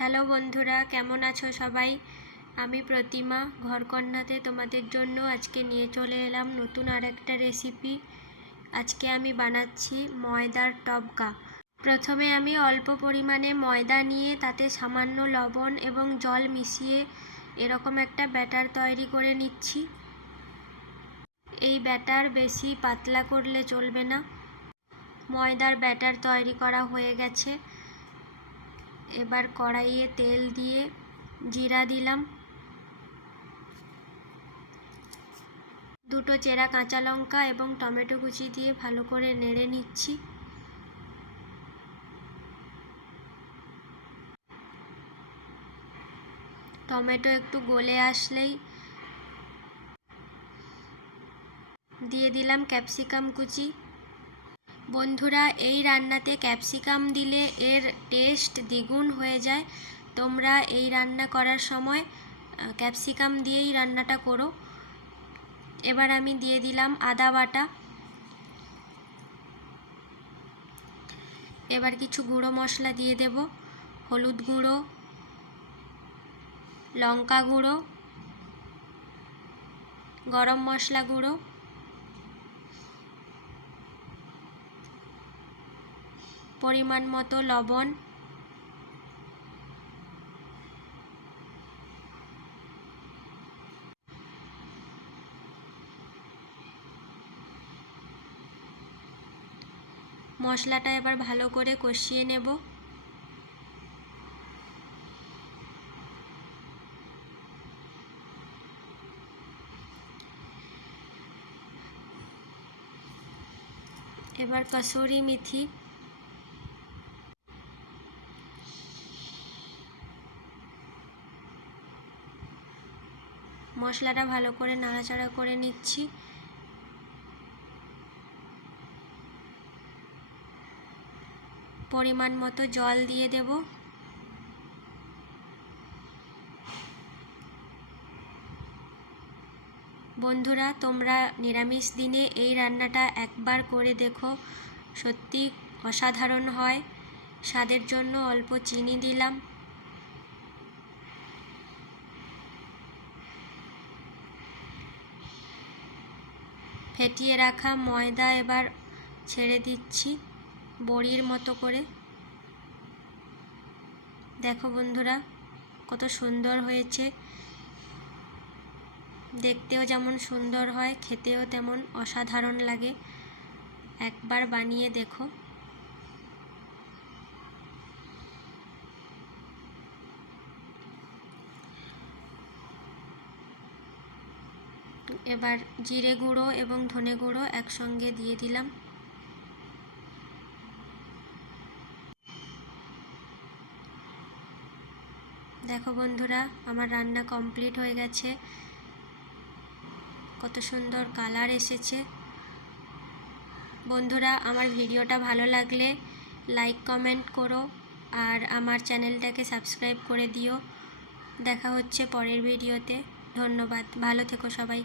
Hello বন্ধুরা, কেমন আছো সবাই? আমি প্রতিমা ঘরকন্নাতে তোমাদের জন্য আজকে নিয়ে চলে এলাম নতুন আর একটা রেসিপি। আজকে আমি বানাচ্ছি ময়দার টবকা। প্রথমে আমি অল্প পরিমাণে ময়দা নিয়ে তাতে সামান্য লবণ এবং জল মিশিয়ে এরকম একটা ব্যাটার তৈরি করে নিচ্ছি। এই ব্যাটার বেশি পাতলা করলে চলবে না। ময়দার ব্যাটার তৈরি করা হয়ে গেছে। এবার কড়াইয়ে তেল দিয়ে জিরা দিলাম, দুটো চেরা কাঁচা লঙ্কা এবং টমেটো কুচি দিয়ে ভালো করে নেড়ে নিচ্ছি। টমেটো একটু গলে আসলেই দিয়ে দিলাম ক্যাপসিকাম কুচি। বন্ধুরা, এই রান্নাতে ক্যাপসিকাম দিলে এর টেস্ট দ্বিগুণ হয়ে যায়। তোমরা এই রান্না করার সময় ক্যাপসিকাম দিয়েই রান্নাটা করো। এবার আমি দিয়ে দিলাম আদা বাটা। এবার কিছু গুঁড়ো মশলা দিয়ে দেব। হলুদ গুঁড়ো, লঙ্কা গুঁড়ো, গরম মশলা গুঁড়ো, পরিমাণ মতো লবণ, মশলাটা এবার ভালো করে কষিয়ে নেব। এবার কসুরি মেথি, মশলাটা ভালো করে নাড়াচাড়া করে নিচ্ছি। পরিমাণ মতো জল দিয়ে দেব। বন্ধুরা, তোমরা নিরামিষ দিনে এই রান্নাটা একবার করে দেখো, সত্যি অসাধারণ হয়। স্বাদের জন্য অল্প চিনি দিলাম। ফেটিয়ে রাখা ময়দা এবার ছেড়ে দিচ্ছি বড়ির মতো করে। দেখো বন্ধুরা, কত সুন্দর হয়েছে। দেখতেও যেমন সুন্দর হয়, খেতেও তেমন অসাধারণ লাগে। একবার বানিয়ে দেখো। এবার জিরে গুঁড়ো এবং ধনে গুঁড়ো একসঙ্গে দিয়ে দিলাম। দেখো বন্ধুরা, আমার রান্না কমপ্লিট হয়ে গেছে। কত সুন্দর কালার এসেছে। বন্ধুরা, আমার ভিডিওটা ভালো লাগলে লাইক কমেন্ট করো আর আমার চ্যানেলটাকে সাবস্ক্রাইব করে দিও। দেখা হচ্ছে পরের ভিডিওতে। ধন্যবাদ। ভালো থেকো সবাই।